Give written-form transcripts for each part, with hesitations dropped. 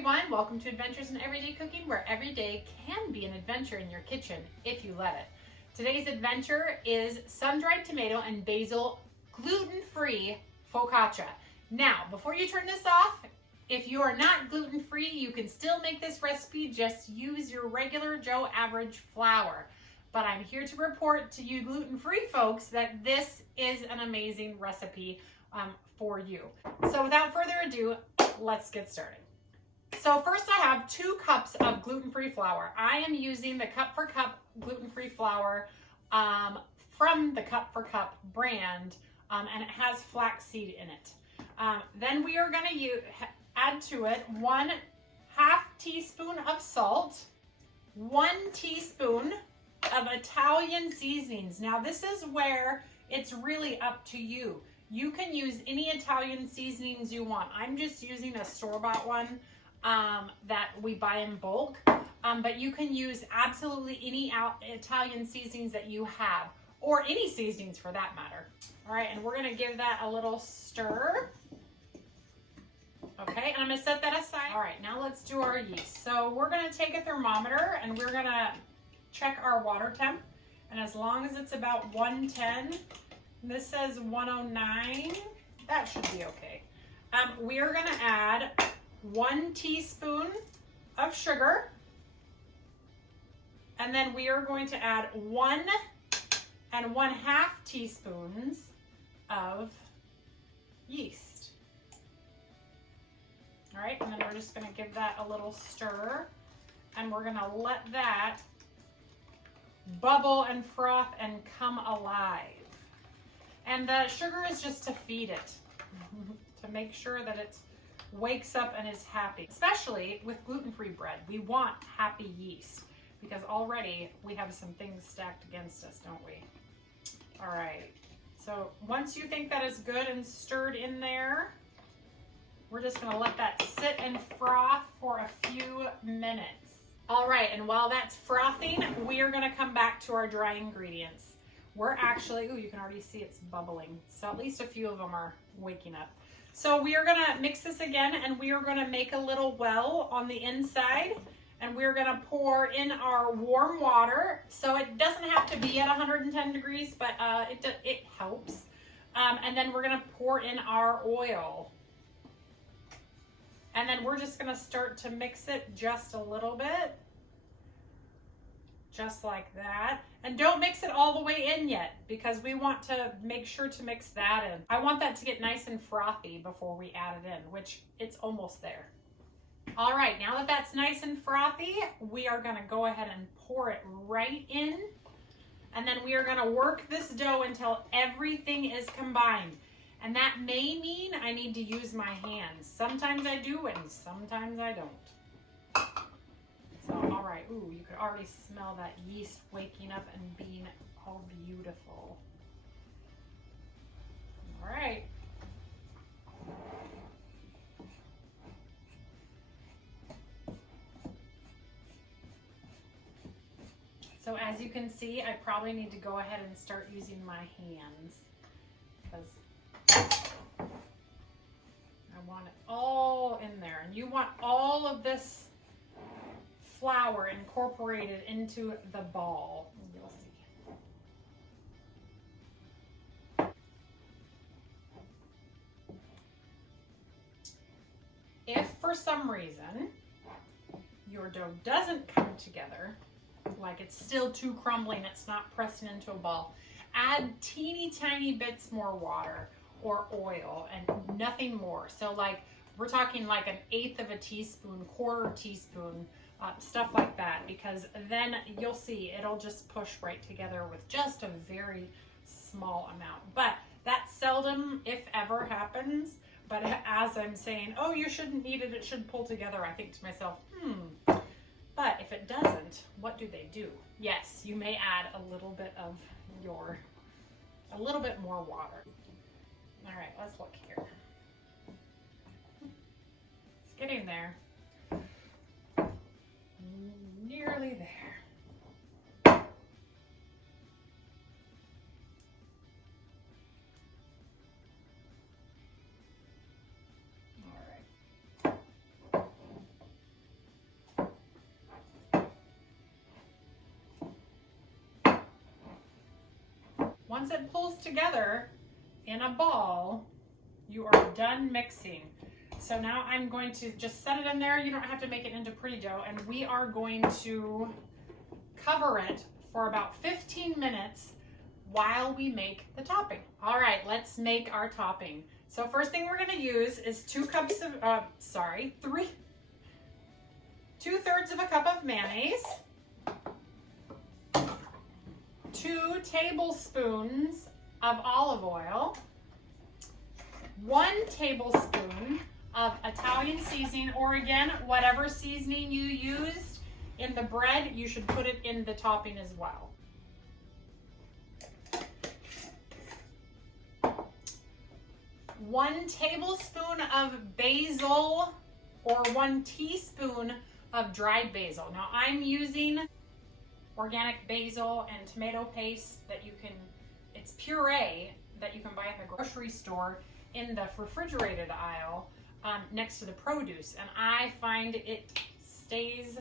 everyone, welcome to Adventures in Everyday Cooking, where every day can be an adventure in your kitchen if you let it. Today's adventure is sun-dried tomato and basil gluten-free focaccia. Now, before you turn this off, if you are not gluten-free, you can still make this recipe. Just use your regular Joe average flour. But I'm here to report to you gluten-free folks that this is an amazing recipe for you. So without further ado, let's get started. So first I have 2 cups of gluten-free flour. I am using the Cup for Cup gluten-free flour from the Cup for Cup brand, and it has flaxseed in it. Then we are going to add to it 1/2 teaspoon of salt, 1 teaspoon of Italian seasonings. Now this is where it's really up to you. You can use any Italian seasonings you want. I'm just using a store-bought one that we buy in bulk, but you can use absolutely any Italian seasonings that you have, or any seasonings for that matter. All right, and we're gonna give that a little stir. Okay, and I'm gonna set that aside. All right, now let's do our yeast. So we're gonna take a thermometer and we're gonna check our water temp, and as long as it's about 110, this says 109, that should be okay. We are gonna add 1 teaspoon of sugar, and then we are going to add 1 1/2 teaspoons of yeast. All right, and then we're just gonna give that a little stir, and we're gonna let that bubble and froth and come alive. And the sugar is just to feed it, to make sure that it wakes up and is happy. Especially with gluten-free bread, we want happy yeast, because already we have some things stacked against us, don't we? All right, so once you think that is good and stirred in there, we're just gonna let that sit and froth for a few minutes. All right, and while that's frothing, we are gonna come back to our dry ingredients. We're actually, ooh, you can already see it's bubbling. So at least a few of them are waking up. So we are gonna mix this again, and we are gonna make a little well on the inside, and we're gonna pour in our warm water. So it doesn't have to be at 110 degrees, but it helps. And then we're gonna pour in our oil. And then we're just gonna start to mix it just a little bit. Just like that. And don't mix it all the way in yet, because we want to make sure to mix that in. I want that to get nice and frothy before we add it in, which it's almost there. All right, now that that's nice and frothy, we are gonna go ahead and pour it right in. And then we are gonna work this dough until everything is combined. And that may mean I need to use my hands. Sometimes I do and sometimes I don't. So, all right, ooh, you could already smell that yeast waking up and being all beautiful. All right. So as you can see, I probably need to go ahead and start using my hands, because I want it all in there. And you want all of this flour incorporated into the ball. You'll see. If for some reason your dough doesn't come together, like it's still too crumbly and it's not pressing into a ball, add teeny tiny bits more water or oil and nothing more. So like we're talking like 1/8 of a teaspoon, 1/4 teaspoon, stuff like that, because then you'll see it'll just push right together with just a very small amount. But that seldom, if ever, happens. But as I'm saying, oh, you shouldn't need it, it should pull together, I think to myself, but if it doesn't, what do they do? Yes, you may add a little bit more water. All right, let's look here. It's getting there. Nearly there. All right. once it pulls together in a ball, you are done mixing. So now I'm going to just set it in there. You don't have to make it into pretty dough. And we are going to cover it for about 15 minutes while we make the topping. All right, let's make our topping. So first thing we're gonna use is 2/3 of a cup of mayonnaise, 2 tablespoons of olive oil, 1 tablespoon of Italian seasoning, or again, whatever seasoning you used in the bread, you should put it in the topping as well. 1 tablespoon of basil, or 1 teaspoon of dried basil. Now I'm using organic basil and tomato paste that you can, it's puree that you can buy in the grocery store in the refrigerated aisle next to the produce. And I find it stays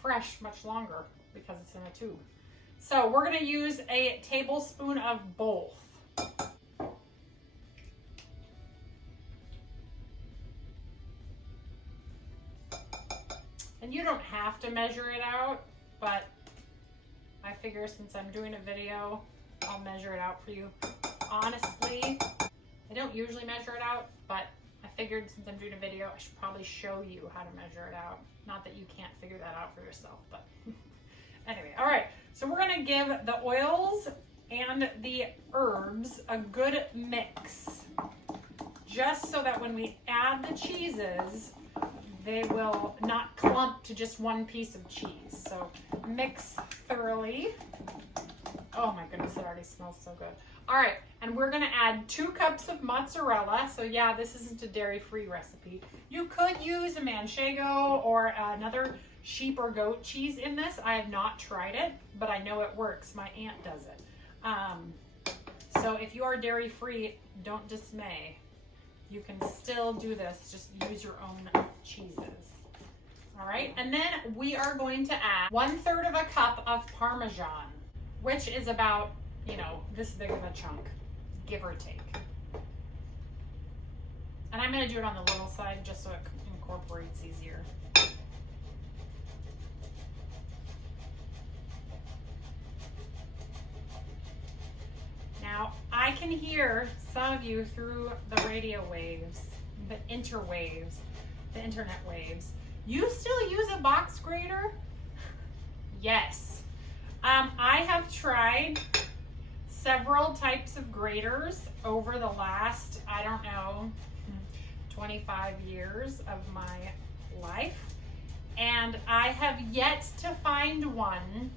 fresh much longer because it's in a tube. So we're gonna use a tablespoon of both. And you don't have to measure it out, but I figure since I'm doing a video, I'll measure it out for you. Honestly, I don't usually measure it out, but I figured since I'm doing a video, I should probably show you how to measure it out. Not that you can't figure that out for yourself, but anyway. All right, so we're gonna give the oils and the herbs a good mix, just so that when we add the cheeses, they will not clump to just one piece of cheese. So mix thoroughly. Oh my goodness, it already smells so good. All right, and we're gonna add 2 cups of mozzarella. So yeah, this isn't a dairy-free recipe. You could use a manchego or another sheep or goat cheese in this. I have not tried it, but I know it works. My aunt does it. So if you are dairy-free, don't dismay. You can still do this, just use your own cheeses. All right, and then we are going to add 1/3 of a cup of Parmesan, which is about, you know, this big of a chunk, give or take. And I'm gonna do it on the little side just so it incorporates easier. Now, I can hear some of you through the radio waves, the interwaves, the internet waves. You still use a box grater? Yes. I have tried several types of graters over the last, I don't know, 25 years of my life. And I have yet to find one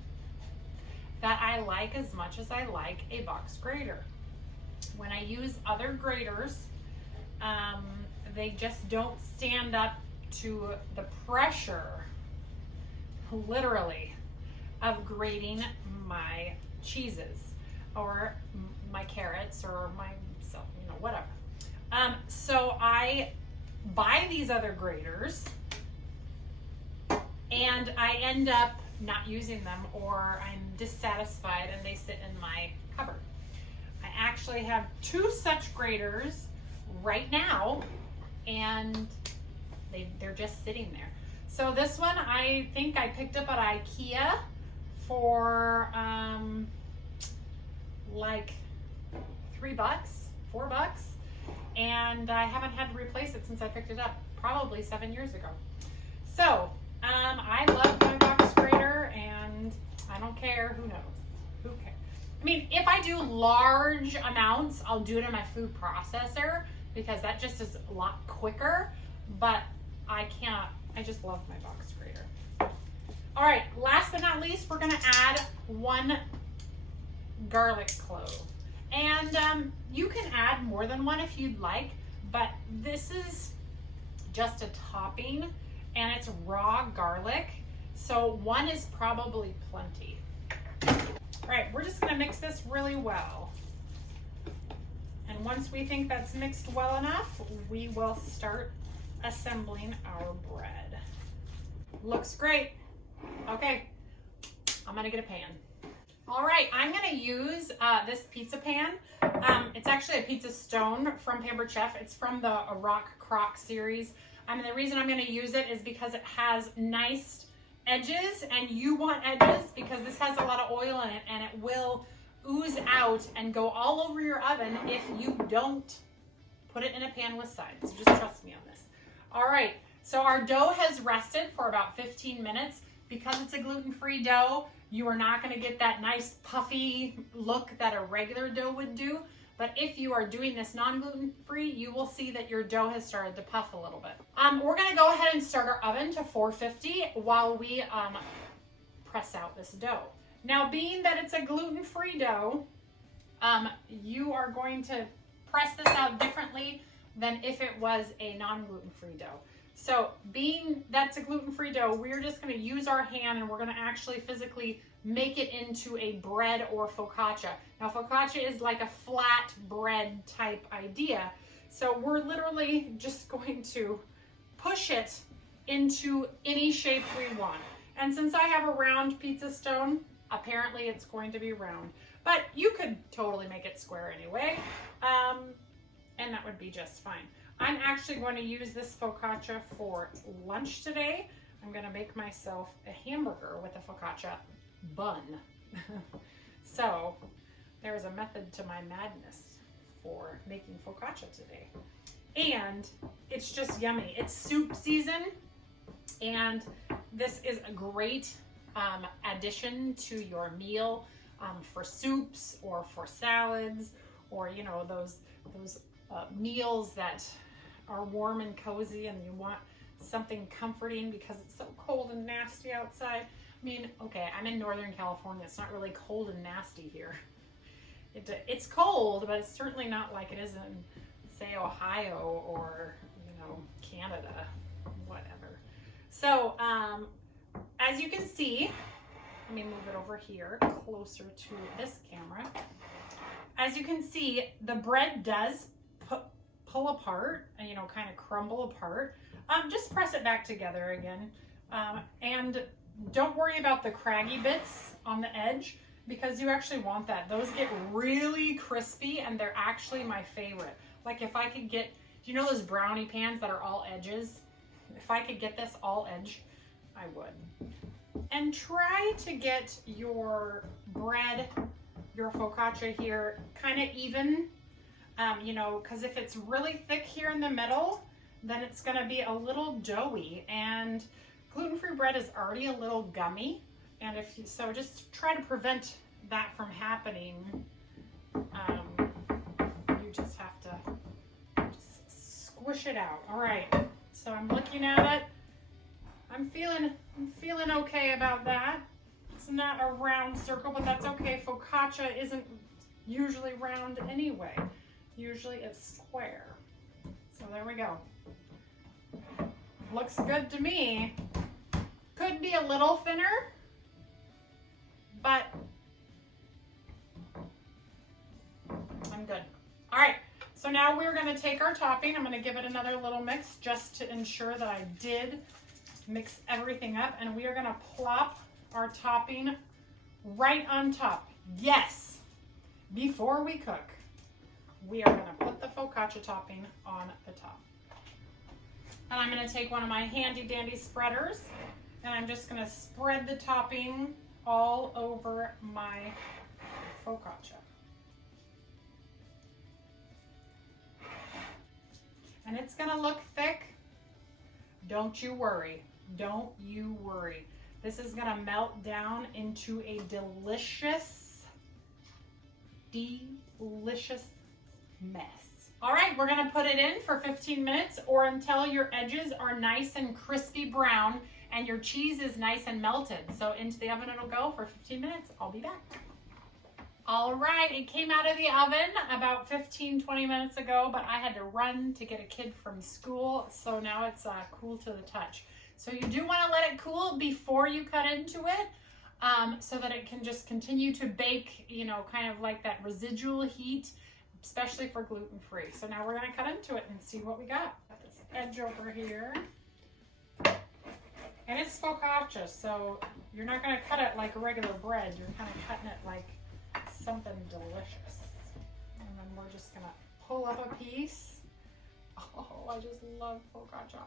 that I like as much as I like a box grater. When I use other graters, they just don't stand up to the pressure, literally, of grating my cheeses or my carrots or my, you know, whatever. So I buy these other graters and I end up not using them, or I'm dissatisfied and they sit in my cupboard. I actually have 2 such graters right now, and they're just sitting there. So this one I think I picked up at IKEA for like $3, $4, and I haven't had to replace it since I picked it up probably 7 years ago. So I love my box grater, and I don't care. Who knows? Who cares? I mean, if I do large amounts, I'll do it in my food processor because that just is a lot quicker, but I just love my box grater. All right, last but not least, we're gonna add 1 garlic clove. And you can add more than 1 if you'd like, but this is just a topping and it's raw garlic, so 1 is probably plenty. All right, we're just gonna mix this really well. And once we think that's mixed well enough, we will start assembling our bread. Looks great. Okay, I'm gonna get a pan. All right, I'm gonna use this pizza pan. It's actually a pizza stone from Pampered Chef. It's from the Rock Crock series. And the reason I'm gonna use it is because it has nice edges, and you want edges because this has a lot of oil in it and it will ooze out and go all over your oven if you don't put it in a pan with sides. So just trust me on this. All right, so our dough has rested for about 15 minutes. Because it's a gluten-free dough, you are not gonna get that nice puffy look that a regular dough would do. But if you are doing this non-gluten-free, you will see that your dough has started to puff a little bit. We're gonna go ahead and start our oven to 450 while we press out this dough. Now, being that it's a gluten-free dough, you are going to press this out differently than if it was a non-gluten-free dough. So being that's a gluten-free dough, we're just gonna use our hand and we're gonna actually physically make it into a bread or focaccia. Now focaccia is like a flat bread type idea. So we're literally just going to push it into any shape we want. And since I have a round pizza stone, apparently it's going to be round. But you could totally make it square anyway. And that would be just fine. I'm actually going to use this focaccia for lunch today. I'm going to make myself a hamburger with a focaccia bun. So there's a method to my madness for making focaccia today. And it's just yummy. It's soup season, and this is a great addition to your meal for soups or for salads, or you know those meals that are warm and cozy and you want something comforting because it's so cold and nasty outside. I mean, okay, I'm in Northern California. It's not really cold and nasty here. It's cold, but it's certainly not like it is in, say, Ohio or, you know, Canada, whatever. So, as you can see, let me move it over here closer to this camera. As you can see, the bread does pull apart and, you know, kind of crumble apart. Just press it back together again. And don't worry about the craggy bits on the edge because you actually want that. Those get really crispy and they're actually my favorite. Like if I could get, do you know those brownie pans that are all edges? If I could get this all edge, I would. And try to get your bread, your focaccia here kind of even. You know, because if it's really thick here in the middle, then it's going to be a little doughy, and gluten-free bread is already a little gummy, and if you, so just try to prevent that from happening. You just have to just squish it out. All right, so I'm looking at it. I'm feeling okay about that. It's not a round circle, but that's okay. Focaccia isn't usually round anyway. Usually it's square. So there we go. Looks good to me. Could be a little thinner, but I'm good. All right, so now we're gonna take our topping. I'm gonna give it another little mix just to ensure that I did mix everything up, and we are gonna plop our topping right on top. Yes, before we cook, we are gonna put the focaccia topping on the top. And I'm gonna take one of my handy dandy spreaders, and I'm just gonna spread the topping all over my focaccia. And it's gonna look thick. Don't you worry. Don't you worry. This is gonna melt down into a delicious mess. All right, we're gonna put it in for 15 minutes or until your edges are nice and crispy brown and your cheese is nice and melted. So into the oven it'll go for 15 minutes. I'll be back. All right, it came out of the oven about 15-20 minutes ago, but I had to run to get a kid from school, so now it's cool to the touch. So you do want to let it cool before you cut into it, so that it can just continue to bake, you know, kind of like that residual heat, especially for gluten-free. So now we're going to cut into it and see what we got. Got this edge over here. And it's focaccia, so you're not going to cut it like a regular bread. You're kind of cutting it like something delicious. And then we're just going to pull up a piece. Oh, I just love focaccia.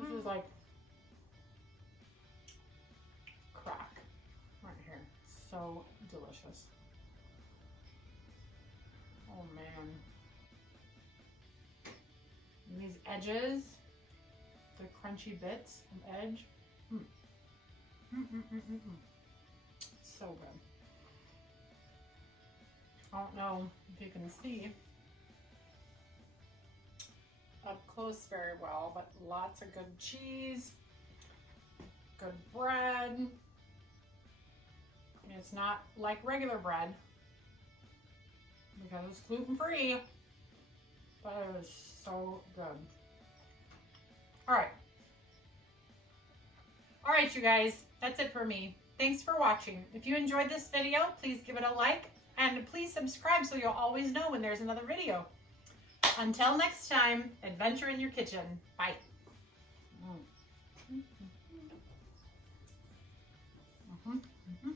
This is like crack right here. So delicious. Oh man. And these edges, the crunchy bits of edge. So good. I don't know if you can see up close very well, but lots of good cheese, good bread. It's not like regular bread because it's gluten free, but it is so good. All right, you guys, that's it for me. Thanks for watching. If you enjoyed this video, please give it a like and please subscribe so you'll always know when there's another video. Until next time, adventure in your kitchen. Bye. Mm-hmm.